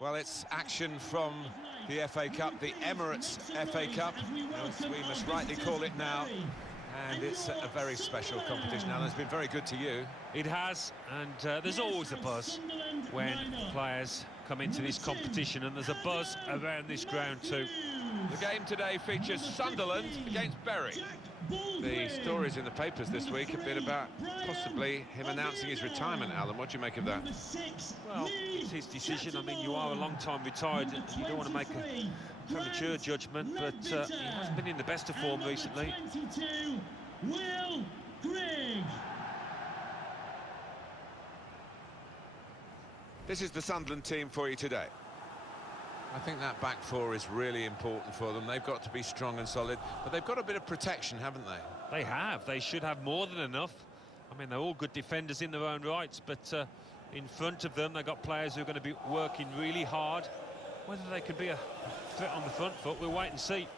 Well, it's action from the FA Cup, the Emirates FA Cup, as we must rightly call it now. And it's a very special competition. Alan, it's been very good to you. It has, and there's always a buzz when players come into this competition, and there's a buzz around this ground too. The game today features Sunderland against Bury. The stories in the papers this week have been about possibly him announcing his retirement, Alan. What do you make of that? Well, it's his decision. I mean, you are a long time retired. You don't want to make a premature judgment, but he hasn't been in the best of form recently. Will Grigg. This is the Sunderland team for you today. I think that back four is really important for them. They've got to be strong and solid, but they've got a bit of protection, haven't they? They have. They should have more than enough. I mean, they're all good defenders in their own rights, but in front of them, they've got players who are going to be working really hard. Whether they could be a threat on the front foot, we'll wait and see.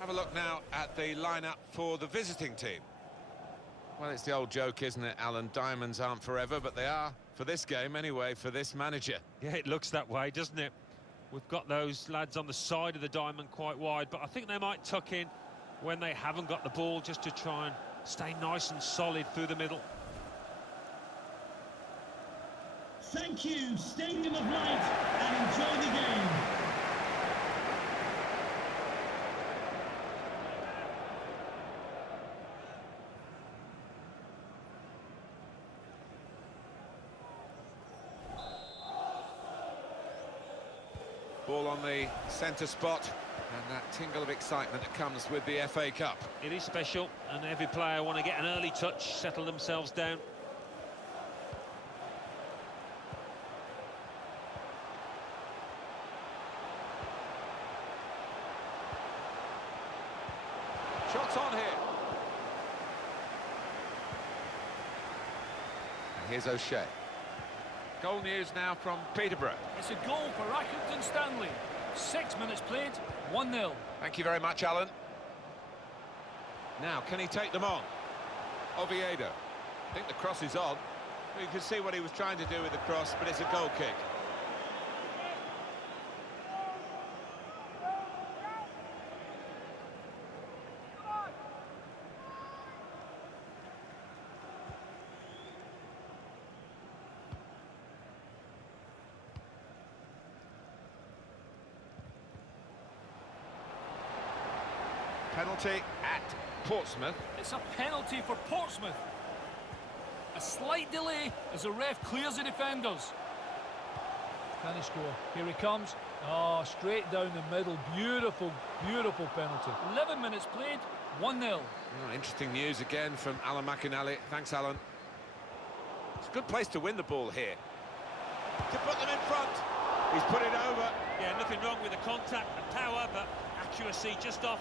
Have a look now at the lineup for the visiting team. Well, it's the old joke, isn't it, Alan? Diamonds aren't forever, but they are for this game anyway, for this manager. Yeah, it looks that way, doesn't it? We've got those lads on the side of the diamond quite wide, but I think they might tuck in when they haven't got the ball, just to try and stay nice and solid through the middle. Thank you, Stadium of Light, and enjoy the game. Ball on the centre spot, and that tingle of excitement that comes with the FA Cup. It is special, and every player want to get an early touch, settle themselves down. Shots on here. And here's O'Shea. Goal news now from Peterborough. It's a goal for Accrington Stanley. 6 minutes played, 1-0. Thank you very much, Alan. Now, can he take them on? Oviedo. I think the cross is on. You can see what he was trying to do with the cross, but it's a goal kick. Penalty at Portsmouth. It's a penalty for Portsmouth. A slight delay as the ref clears the defenders. Can he score? Here he comes. Oh, straight down the middle. Beautiful, beautiful penalty. 11 minutes played, 1-0. Oh, interesting news again from Alan McInally. Thanks, Alan. It's a good place to win the ball here. To put them in front. He's put it over. Yeah, nothing wrong with the contact and power, but accuracy just off.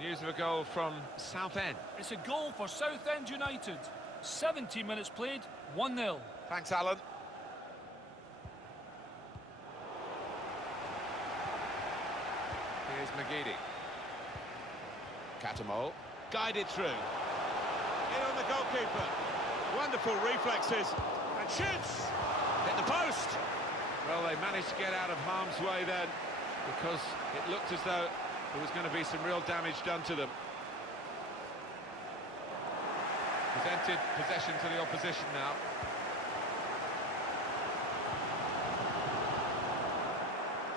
News of a goal from Southend. It's a goal for Southend United. 17 minutes played, 1-0. Thanks, Alan. Here's McGeady. Catamol. Guided through. In on the goalkeeper. Wonderful reflexes. And shoots! Hit the post! Well, they managed to get out of harm's way then, because it looked as though there was going to be some real damage done to them. Presented possession to the opposition now.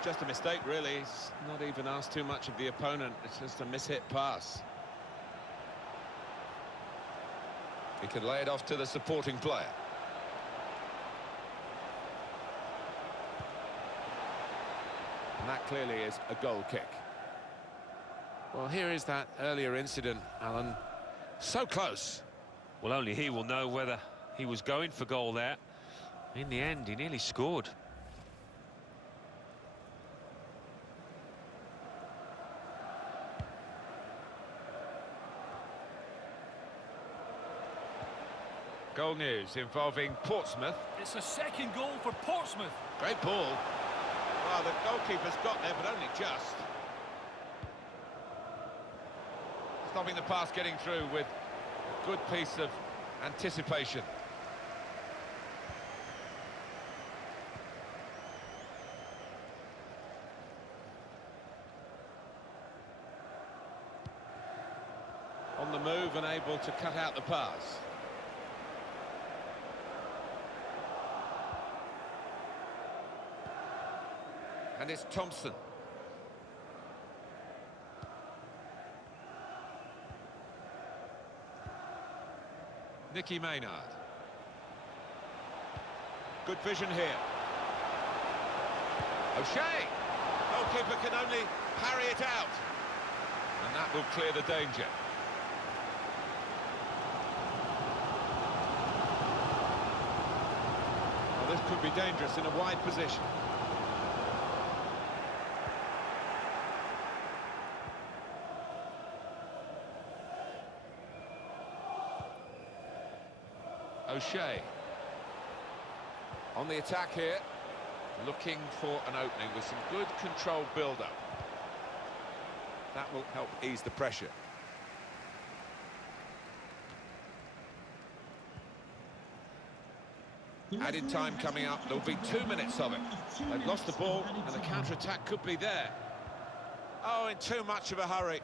Just a mistake, really. He's not even asked too much of the opponent. It's just a mishit pass. He can lay it off to the supporting player. And that clearly is a goal kick. Well, here is that earlier incident, Alan. So close. Well, only he will know whether he was going for goal there. In the end, he nearly scored. Goal news involving Portsmouth. It's a second goal for Portsmouth. Great ball. Well, the goalkeeper's got there, but only just. Stopping the pass getting through with a good piece of anticipation. On the move and able to cut out the pass. And it's Thompson. Nicky Maynard. Good vision here. O'Shea. Goalkeeper can only parry it out. And that will clear the danger. Well, this could be dangerous in a wide position. O'Shea on the attack here, looking for an opening with some good controlled build-up. That will help ease the pressure. Added time coming up. There'll be 2 minutes of it. They've lost the ball and the counter-attack could be there. Oh, in too much of a hurry.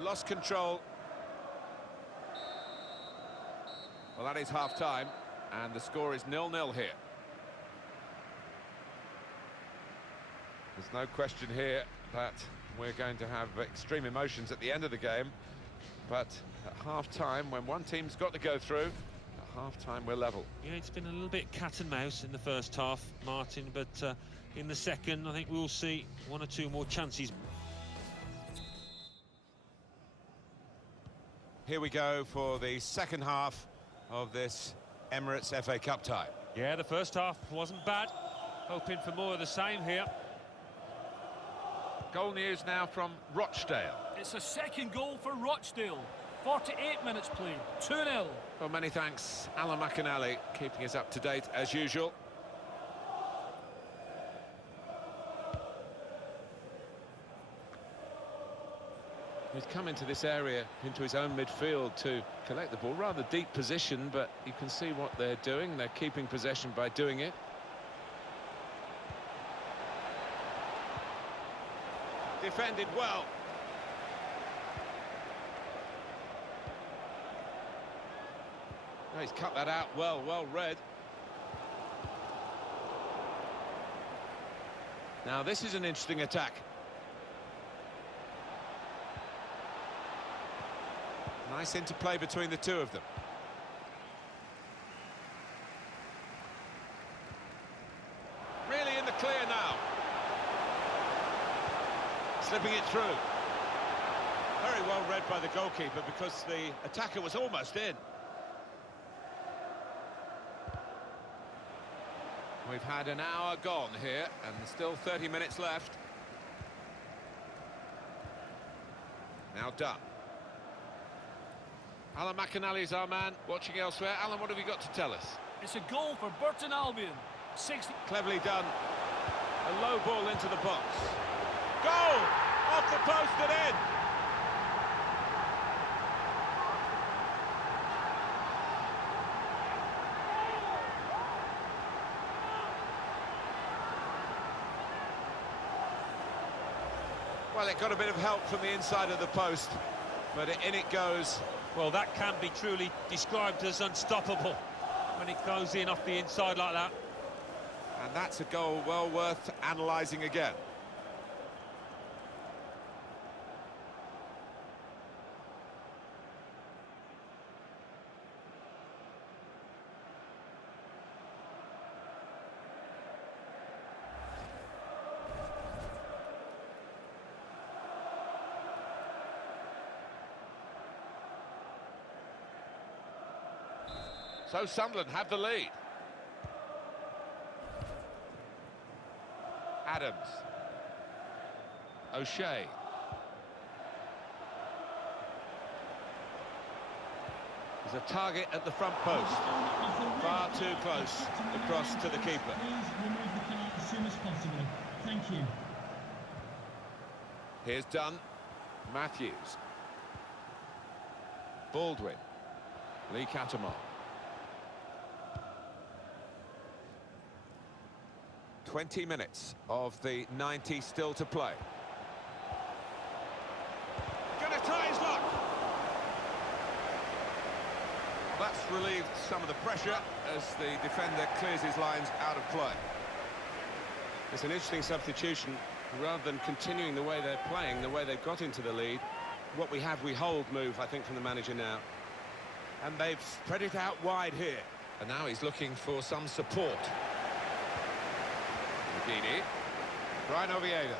Lost control. Well, that is half-time, and the score is 0-0 here. There's no question here that we're going to have extreme emotions at the end of the game, but at half-time, when one team's got to go through, at half-time we're level. Yeah, it's been a little bit cat and mouse in the first half, Martin, but in the second, I think we'll see 1 or 2 more chances. Here we go for the second half of this Emirates FA Cup tie. Yeah, the first half wasn't bad. Hoping for more of the same here. Goal news now from Rochdale. It's a second goal for Rochdale. 48 minutes played, 2-0. Well, many thanks, Alan McInally, keeping us up to date as usual. He's come into this area, into his own midfield to collect the ball. Rather deep position, but you can see what they're doing. They're keeping possession by doing it. Defended well. Oh, he's cut that out well, well read. Now this is an interesting attack. Nice interplay between the two of them. Really in the clear now. Slipping it through. Very well read by the goalkeeper because the attacker was almost in. We've had an hour gone here and still 30 minutes left. Now done. Alan McInally's our man, watching elsewhere. Alan, what have you got to tell us? It's a goal for Burton Albion. 60. Cleverly done. A low ball into the box. Goal! Off the post and in! Well, it got a bit of help from the inside of the post, but in it goes. Well, that can be truly described as unstoppable when it goes in off the inside like that. And that's a goal well worth analysing again. So Sunderland have the lead. Adams. O'Shea. There's a target at the front post. Far too close across to the keeper. Please remove the card as soon as possible. Thank you. Here's Dunn. Matthews. Baldwin. Lee Catamol. 20 minutes of the 90 still to play. Gonna try his luck. That's relieved some of the pressure as the defender clears his lines out of play. It's an interesting substitution. Rather than continuing the way they're playing, the way they've got into the lead, what we have, we hold move, I think, from the manager now. And they've spread it out wide here. And now he's looking for some support. Magini. Brian Oviedo.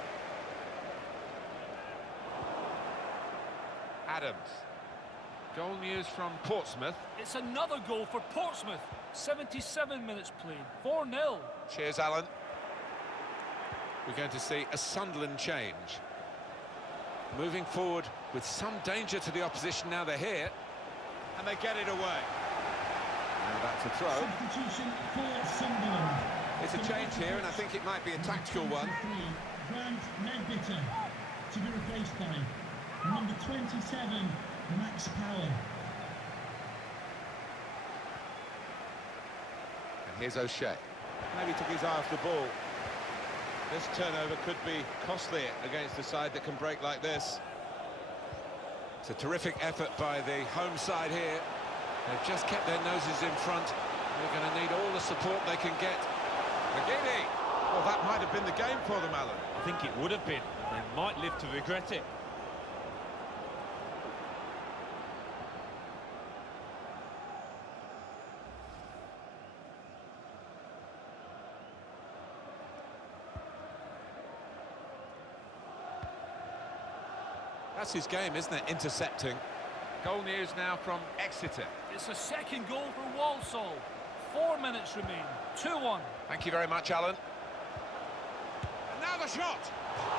Adams. Goal news from Portsmouth. It's another goal for Portsmouth. 77 minutes played. 4-0. Cheers, Alan. We're going to see a Sunderland change. Moving forward with some danger to the opposition now they're here. And they get it away. Now that's a throw. Substitution for Sunderland. It's a change here, and I think it might be a tactical one. Grant Medbitter to be replaced by number 27, Max Power. And here's O'Shea. Maybe took his eye off the ball. This turnover could be costly against a side that can break like this. It's a terrific effort by the home side here. They've just kept their noses in front. They're going to need all the support they can get. Magini! Well, that might have been the game for them, Alan. I think it would have been. They might live to regret it. That's his game, isn't it? Intercepting. Goal news now from Exeter. It's a second goal for Walsall. 4 minutes remain. 2-1. Thank you very much, Alan. And now the shot!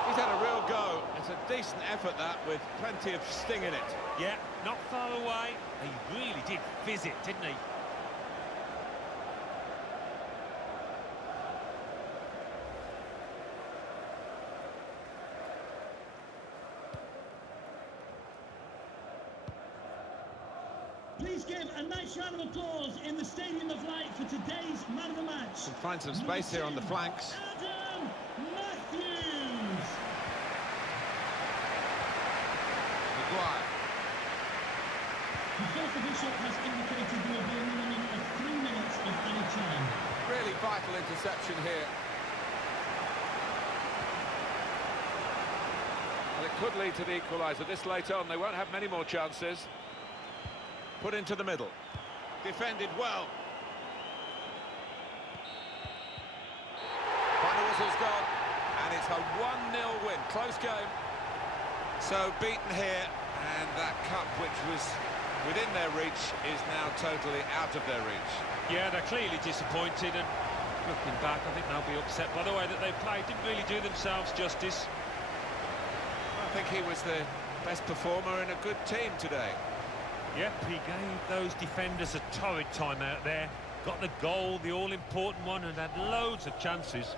He's had a real go. It's a decent effort, that, with plenty of sting in it. Yeah, not far away. He really did fizz it, didn't he? Please give a nice round of applause in the Stadium of Light for today's man of the match. Can find some space here on the flanks. Adam Matthews. Maguire. The fourth official has indicated there will be a minimum of 3 minutes of any time. Really vital interception here. Well, it could lead to the equaliser. This late on, they won't have many more chances. Put into the middle. Defended well. Final whistle's gone. And it's a 1-0 win. Close game. So beaten here. And that cup, which was within their reach, is now totally out of their reach. Yeah, they're clearly disappointed, and looking back, I think they'll be upset by the way that they played. Didn't really do themselves justice. I think he was the best performer in a good team today. Yep, he gave those defenders a torrid time out there. Got the goal, the all-important one, and had loads of chances.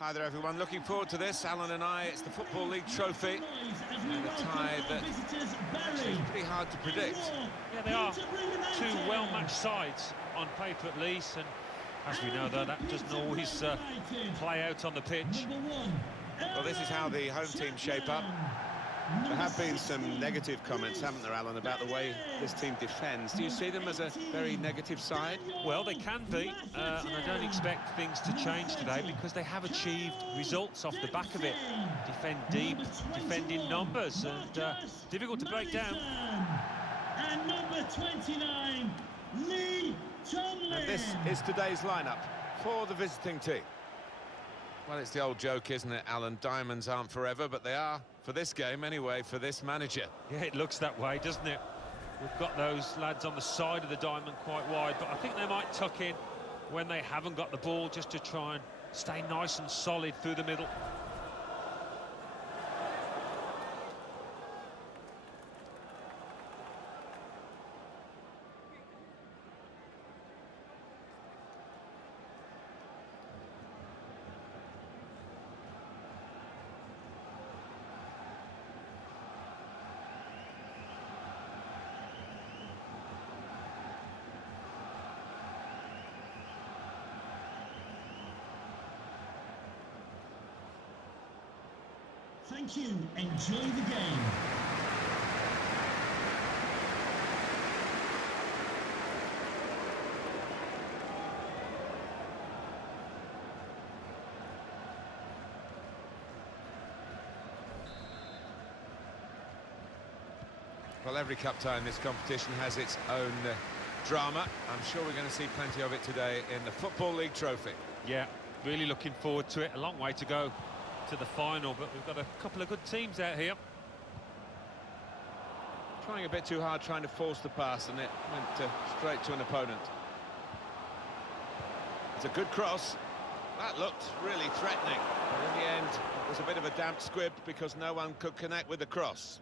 Hi there, everyone. Looking forward to this. Alan and I, it's the Football League Trophy. And a tie that actually is pretty hard to predict. Yeah, they are two well-matched sides on paper at least, and as we know, though, that doesn't always play out on the pitch. Well, this is how the home teams shape up. There have been some negative comments, haven't there, Alan, about the way this team defends. Do you see them as a very negative side? Well, they can be, and I don't expect things to change today because they have achieved results off the back of it. Defend deep, defend in numbers, and difficult to break down. And number 29, Lee Tomlin. And this is today's lineup for the visiting team. Well, it's the old joke, isn't it, Alan? Diamonds aren't forever, but they are for this game anyway, for this manager. Yeah, it looks that way, doesn't it? We've got those lads on the side of the diamond quite wide, but I think they might tuck in when they haven't got the ball, just to try and stay nice and solid through the middle. Thank you. Enjoy the game. Well, every cup tie in this competition has its own drama. I'm sure we're going to see plenty of it today in the Football League Trophy. Yeah, really looking forward to it. A long way to go to the final, but we've got a couple of good teams out here. Trying a bit too hard, trying to force the pass, and it went straight to an opponent. It's a good cross. That looked really threatening, but in the end, it was a bit of a damp squib because no one could connect with the cross.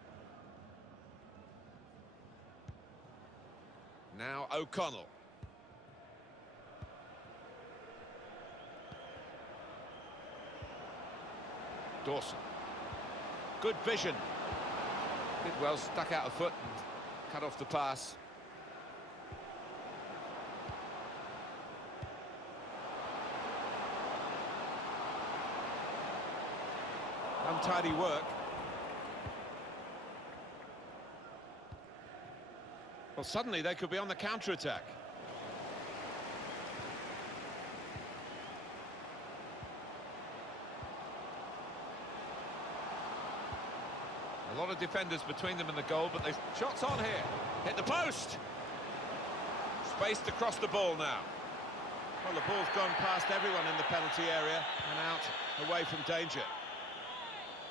Now O'Connell. Dawson. Good vision. Did well, stuck out a foot and cut off the pass. Untidy work. Well, suddenly they could be on the counter-attack. A lot of defenders between them and the goal, but they've shots on here. Hit the post. Spaced across the ball now. Well, the ball's gone past everyone in the penalty area and out away from danger.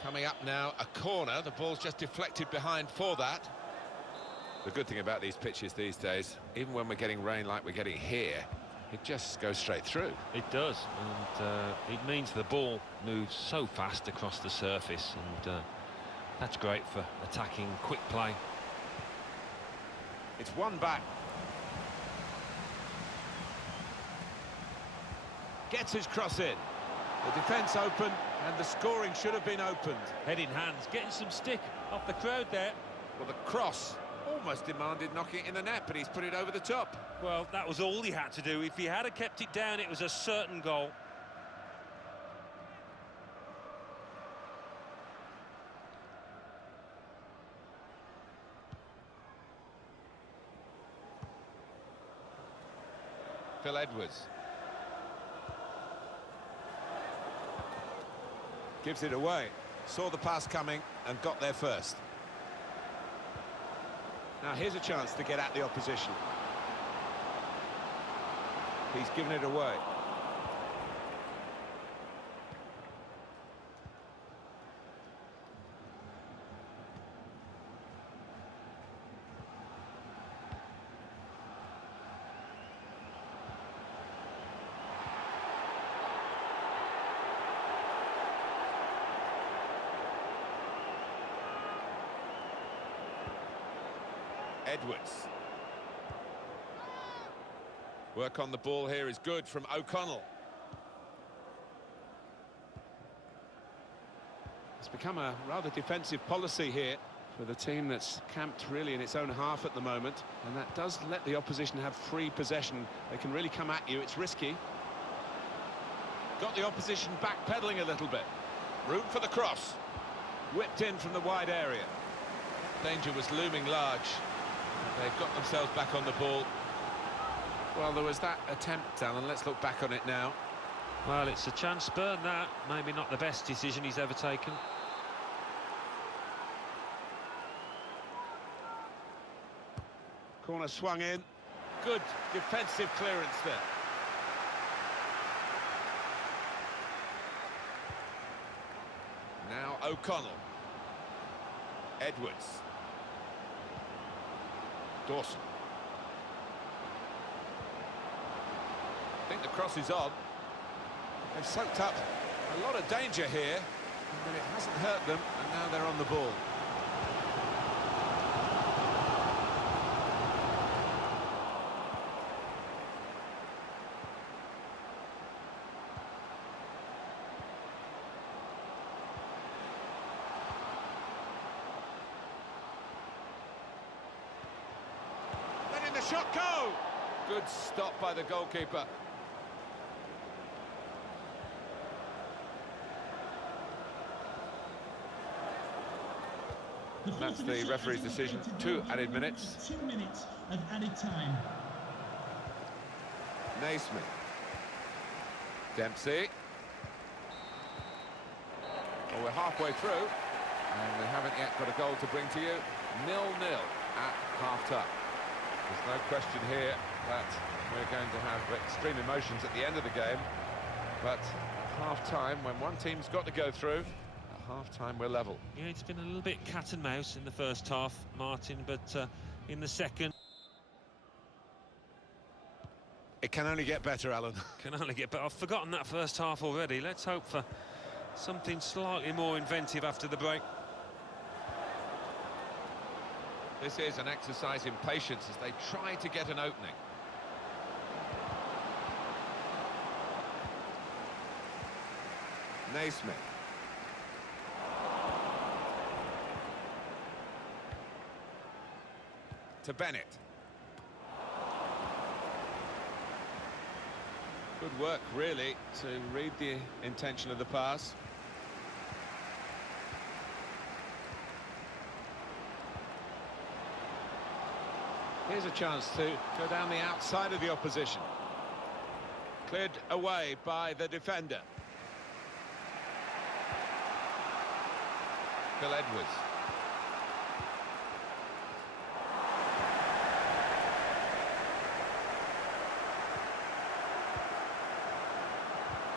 Coming up now, a corner. The ball's just deflected behind for that. The good thing about these pitches these days, even when we're getting rain like we're getting here, it just goes straight through. It does, and it means the ball moves so fast across the surface, and that's great for attacking quick play. It's one back. Gets his cross in. The defence open, and the scoring should have been opened. Head in hands, getting some stick off the crowd there. Well, the cross almost demanded knocking it in the net, but he's put it over the top. Well, that was all he had to do. If he had kept it down, it was a certain goal. Phil Edwards. Gives it away. Saw the pass coming and got there first. Now here's a chance to get at the opposition. He's given it away. Edwards. Work on the ball here is good from O'Connell. become a rather defensive policy here for the team that's camped really in its own half at the moment, and that does let the opposition have free possession. They can really come at you. It's risky. Got the opposition backpedaling a little bit. Room for the cross. Whipped in from the wide area. Danger was looming large. They've got themselves back on the ball. Well, there was that attempt, Alan. Let's look back on it now. Well, it's a chance burn, that. Maybe not the best decision he's ever taken. Corner swung in. Good defensive clearance there. Now O'Connell. Edwards. Dawson. I think the cross is on. They've soaked up a lot of danger here, but it hasn't hurt them, and now they're on the ball. Letting the shot go! Good stop by the goalkeeper. That's the referee's decision. 2 added minutes. 2 minutes of added time. Naismith. Dempsey. Well, we're halfway through, and we haven't yet got a goal to bring to you. 0-0 at half-time. There's no question here that we're going to have extreme emotions at the end of the game, but at half-time, when one team's got to go through, half-time we're level. Yeah, it's been a little bit cat and mouse in the first half, Martin, but in the second... It can only get better, Alan. Can only get better. I've forgotten that first half already. Let's hope for something slightly more inventive after the break. This is an exercise in patience as they try to get an opening. Naismith. To Bennett. Good work, really, to read the intention of the pass. Here's a chance to go down the outside of the opposition. Cleared away by the defender. Phil Edwards.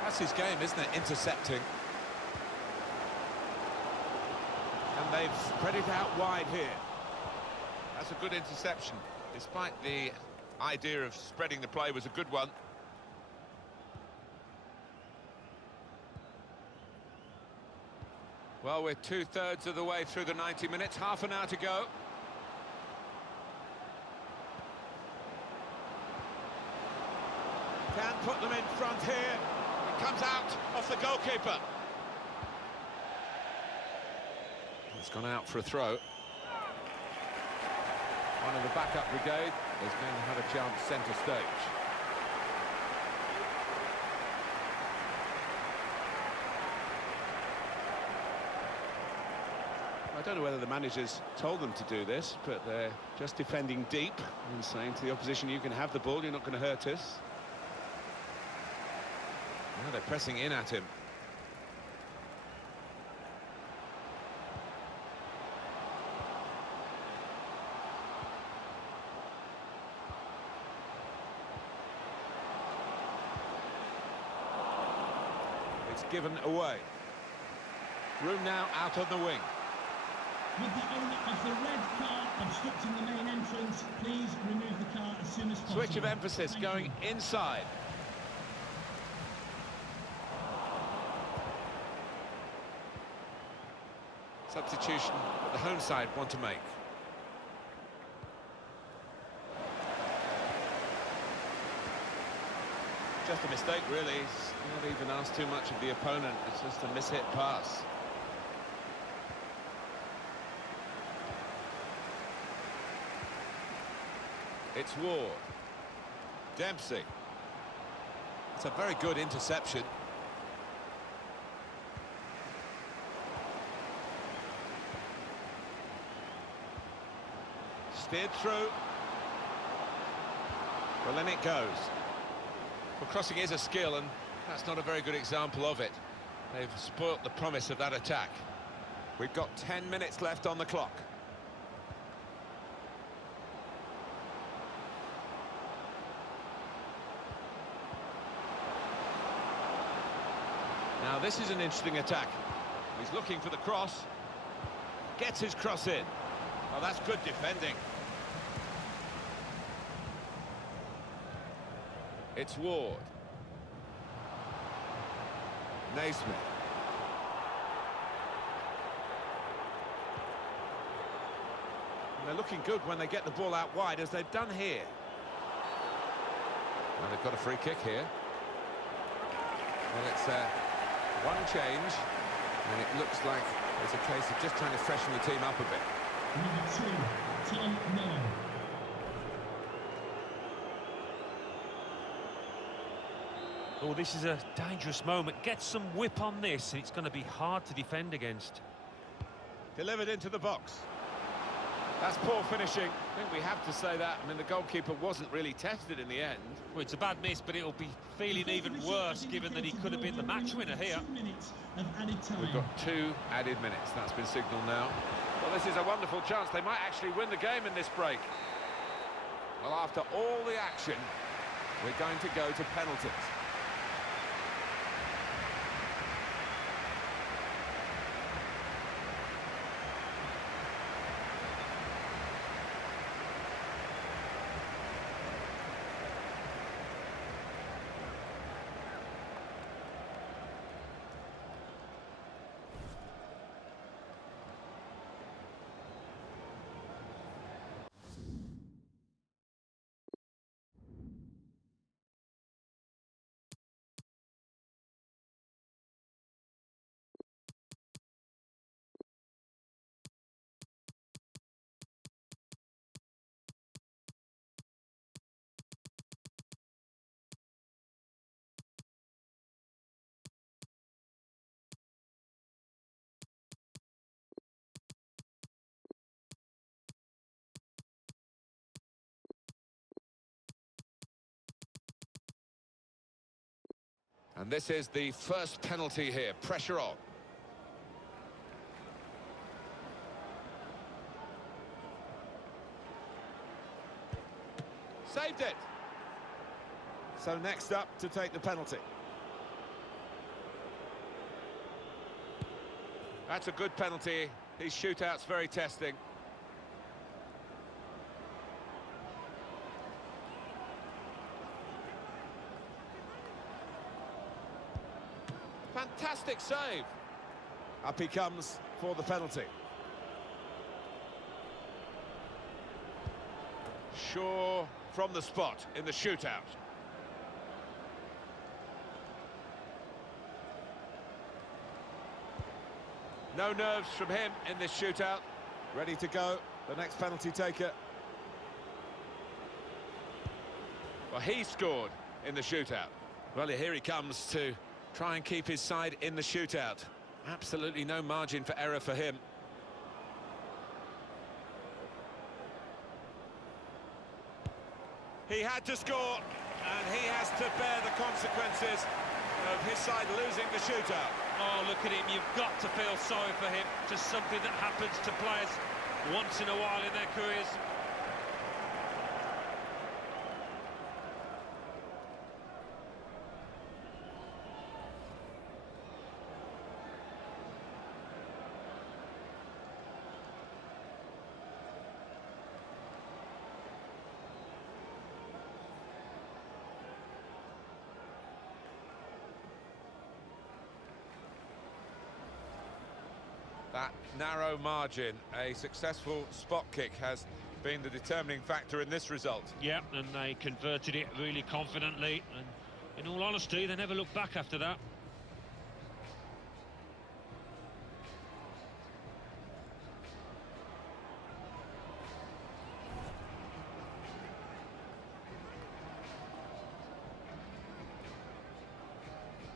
That's his game, isn't it? Intercepting. And they've spread it out wide here. That's a good interception, despite the idea of spreading the play was a good one. Well, we're 2/3 of the way through the 90 minutes, half an hour to go. Can put them in front here. Comes out off the goalkeeper. It's gone out for a throw. One of the backup brigade is going to have a chance centre stage. I don't know whether the managers told them to do this, but they're just defending deep and saying to the opposition, you can have the ball, you're not going to hurt us. Now they're pressing in at him. It's given away. Room now out on the wing. With the owner of the red car obstructing the main entrance, please remove the car as soon as possible. Switch of emphasis going inside. Substitution that the home side want to make. Just a mistake, really. He's not even asked too much of the opponent. It's just a mishit pass. It's Ward. Dempsey. It's a very good interception. Steered through. Well, then it goes. Well, crossing is a skill, and that's not a very good example of it. They've spoilt the promise of that attack. We've got 10 minutes left on the clock. Now, this is an interesting attack. He's looking for the cross. Gets his cross in. Oh, that's good defending. It's Ward. Naismith. And they're looking good when they get the ball out wide, as they've done here. And they've got a free kick here. Well, it's one change, and it looks like it's a case of just trying to freshen the team up a bit. Number 2, Tom Miller. Oh, this is a dangerous moment. Get some whip on this, and it's going to be hard to defend against. Delivered into the box. That's poor finishing. I think we have to say that. I mean, the goalkeeper wasn't really tested in the end. Well, it's a bad miss, but it'll be feeling even worse given that he could have been the match winner here. 2 minutes of added time. We've got 2 added minutes. That's been signalled now. Well, this is a wonderful chance. They might actually win the game in this break. Well, after all the action, we're going to go to penalties. And this is the first penalty here. Pressure on. Saved it. So next up to take the penalty. That's a good penalty. These shootouts very testing. Fantastic save. Up he comes for the penalty. Shaw from the spot in the shootout. No nerves from him in this shootout. Ready to go, the next penalty taker. Well, he scored in the shootout. Well, here he comes to try and keep his side in the shootout. Absolutely no margin for error for him. He had to score, and he has to bear the consequences of his side losing the shootout. Oh, look at him. You've got to feel sorry for him. Just something that happens to players once in a while in their careers. That narrow margin, a successful spot kick, has been the determining factor in this result. Yeah, and they converted it really confidently, and in all honesty, they never looked back after that.